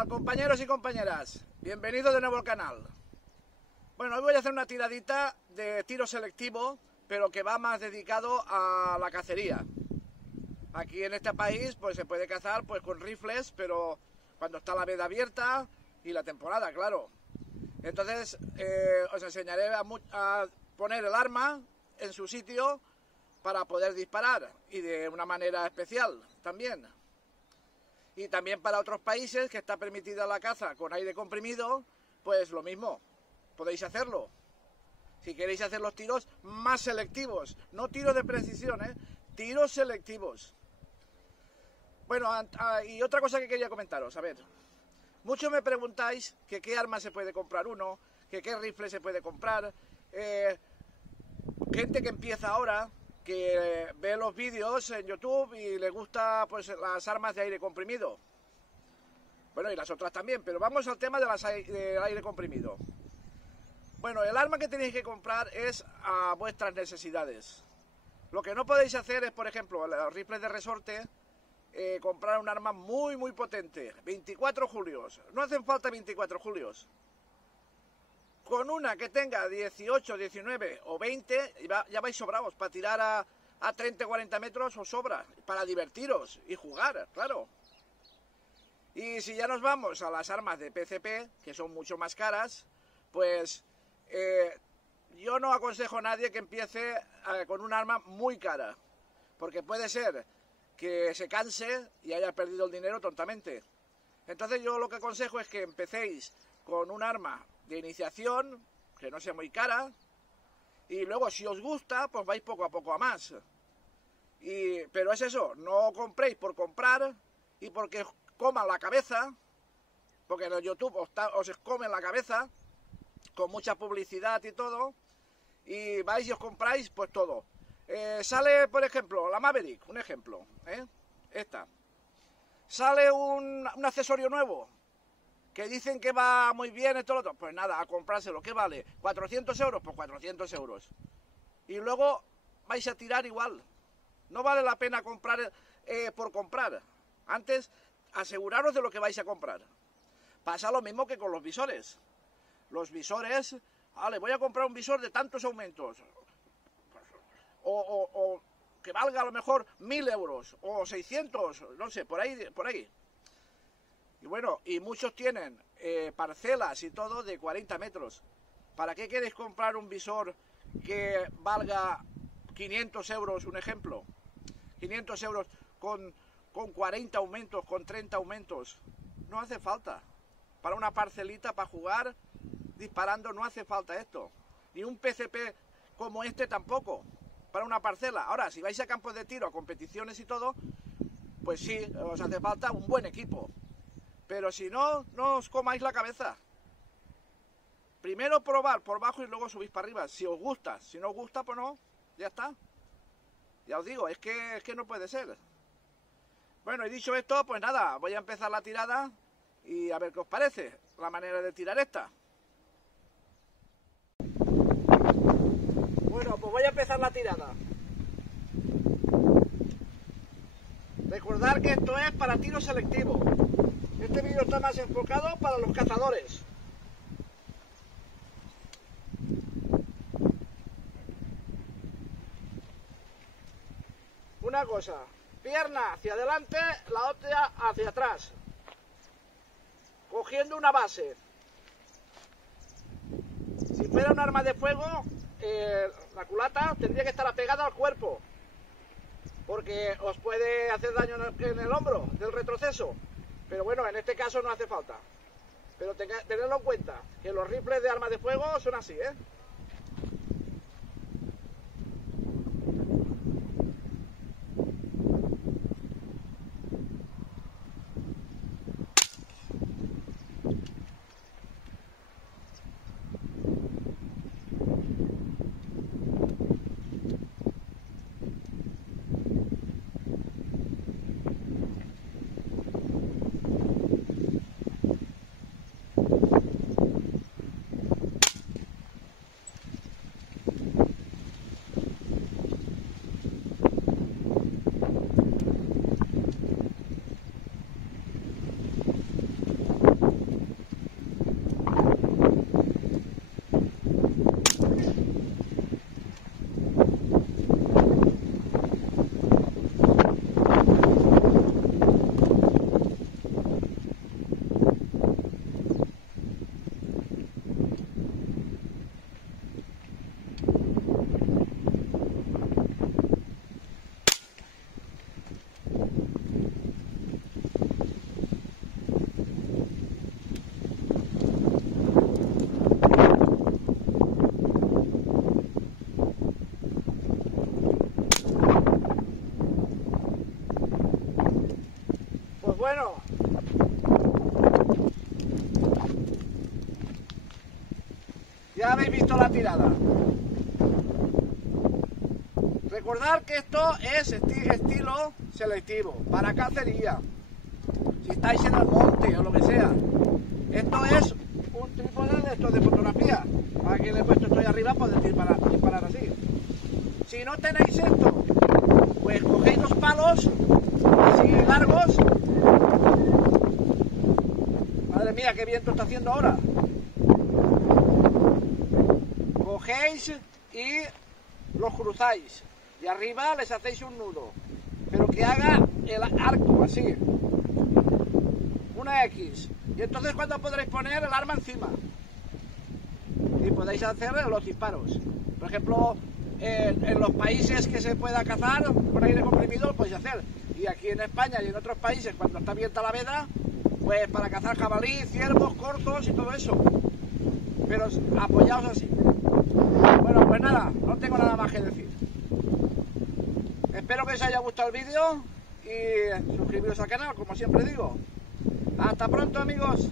tal, compañeros y compañeras? Bienvenidos de nuevo al canal. Bueno, hoy voy a hacer una tiradita de tiro selectivo, pero que va más dedicado a la cacería. Aquí en este país pues se puede cazar pues con rifles, pero cuando está la veda abierta y la temporada, claro. Entonces os enseñaré a poner el arma en su sitio para poder disparar, y de una manera especial también. Y también para otros países que está permitida la caza con aire comprimido, pues lo mismo, podéis hacerlo. Si queréis hacer los tiros más selectivos, no tiros de precisión, tiros selectivos. Bueno, y otra cosa que quería comentaros, a ver, muchos me preguntáis que qué arma se puede comprar uno, que qué rifle se puede comprar, gente que empieza ahora, que ve los vídeos en YouTube y le gusta pues las armas de aire comprimido. Bueno, y las otras también, pero vamos al tema del aire comprimido. Bueno, el arma que tenéis que comprar es a vuestras necesidades. Lo que no podéis hacer es, por ejemplo, los rifles de resorte, comprar un arma muy potente, 24 julios. No hacen falta 24 julios. Con una que tenga 18, 19 o 20, ya vais sobrados. Para tirar a 30, 40 metros os sobra. Para divertiros y jugar, claro. Y si ya nos vamos a las armas de PCP, que son mucho más caras, pues yo no aconsejo a nadie que empiece con un arma muy cara. Porque puede ser que se canse y haya perdido el dinero tontamente. Entonces yo lo que aconsejo es que empecéis con un arma de iniciación, que no sea muy cara, y luego si os gusta, pues vais poco a poco a más. Pero es eso, no compréis por comprar y porque os coman la cabeza, porque en el YouTube os comen la cabeza, con mucha publicidad y todo, y vais y os compráis pues todo. Sale, por ejemplo, la Maverick, un ejemplo, esta. Sale un accesorio nuevo, que dicen que va muy bien, esto lo otro. Pues nada, a comprárselo. ¿Qué vale? ¿400 euros? Pues 400 euros. Y luego vais a tirar igual. No vale la pena comprar por comprar. Antes, aseguraros de lo que vais a comprar. Pasa lo mismo que con los visores. Los visores, vale, voy a comprar un visor de tantos aumentos. O que valga a lo mejor 1000 euros. O 600, no sé, por ahí. Y bueno, y muchos tienen parcelas y todo de 40 metros. ¿Para qué queréis comprar un visor que valga 500 euros, un ejemplo? 500 euros con 40 aumentos, con 30 aumentos. No hace falta. Para una parcelita, para jugar, disparando, no hace falta esto. Ni un PCP como este tampoco, para una parcela. Ahora, si vais a campos de tiro, a competiciones y todo, pues sí, os hace falta un buen equipo. Pero si no, no os comáis la cabeza. Primero probar por bajo y luego subís para arriba. Si os gusta, si no os gusta, pues no, ya está. Ya os digo, es que no puede ser. Bueno, y dicho esto, pues nada, voy a empezar la tirada y a ver qué os parece la manera de tirar esta. Bueno, pues voy a empezar la tirada. Recordad que esto es para tiro selectivo. Este vídeo está más enfocado para los cazadores. Una cosa, pierna hacia adelante, la otra hacia atrás, cogiendo una base. Si fuera un arma de fuego, la culata tendría que estar apegada al cuerpo, porque os puede hacer daño en el hombro del retroceso. Pero bueno, en este caso no hace falta. Pero tenedlo en cuenta, que los rifles de armas de fuego son así, habéis visto la tirada. Recordad que esto es estilo selectivo, para cacería. Si estáis en el monte o lo que sea. Esto es un trípode de estos de fotografía. Aquí le he puesto esto ahí arriba, podéis disparar así. Si no tenéis esto, pues cogéis los palos así largos. Madre mía, qué viento está haciendo ahora. Cogéis y los cruzáis. Y arriba les hacéis un nudo. Pero que haga el arco así. Una X. Y entonces cuando podréis poner el arma encima. Y podéis hacer los disparos. Por ejemplo, en los países que se pueda cazar con aire comprimido lo podéis hacer. Y aquí en España y en otros países, cuando está abierta la veda, pues para cazar jabalí, ciervos, corzos y todo eso. Pero apoyaos así. Bueno, pues nada, no tengo nada más que decir. Espero que os haya gustado el vídeo y suscribiros al canal, como siempre digo. Hasta pronto, amigos.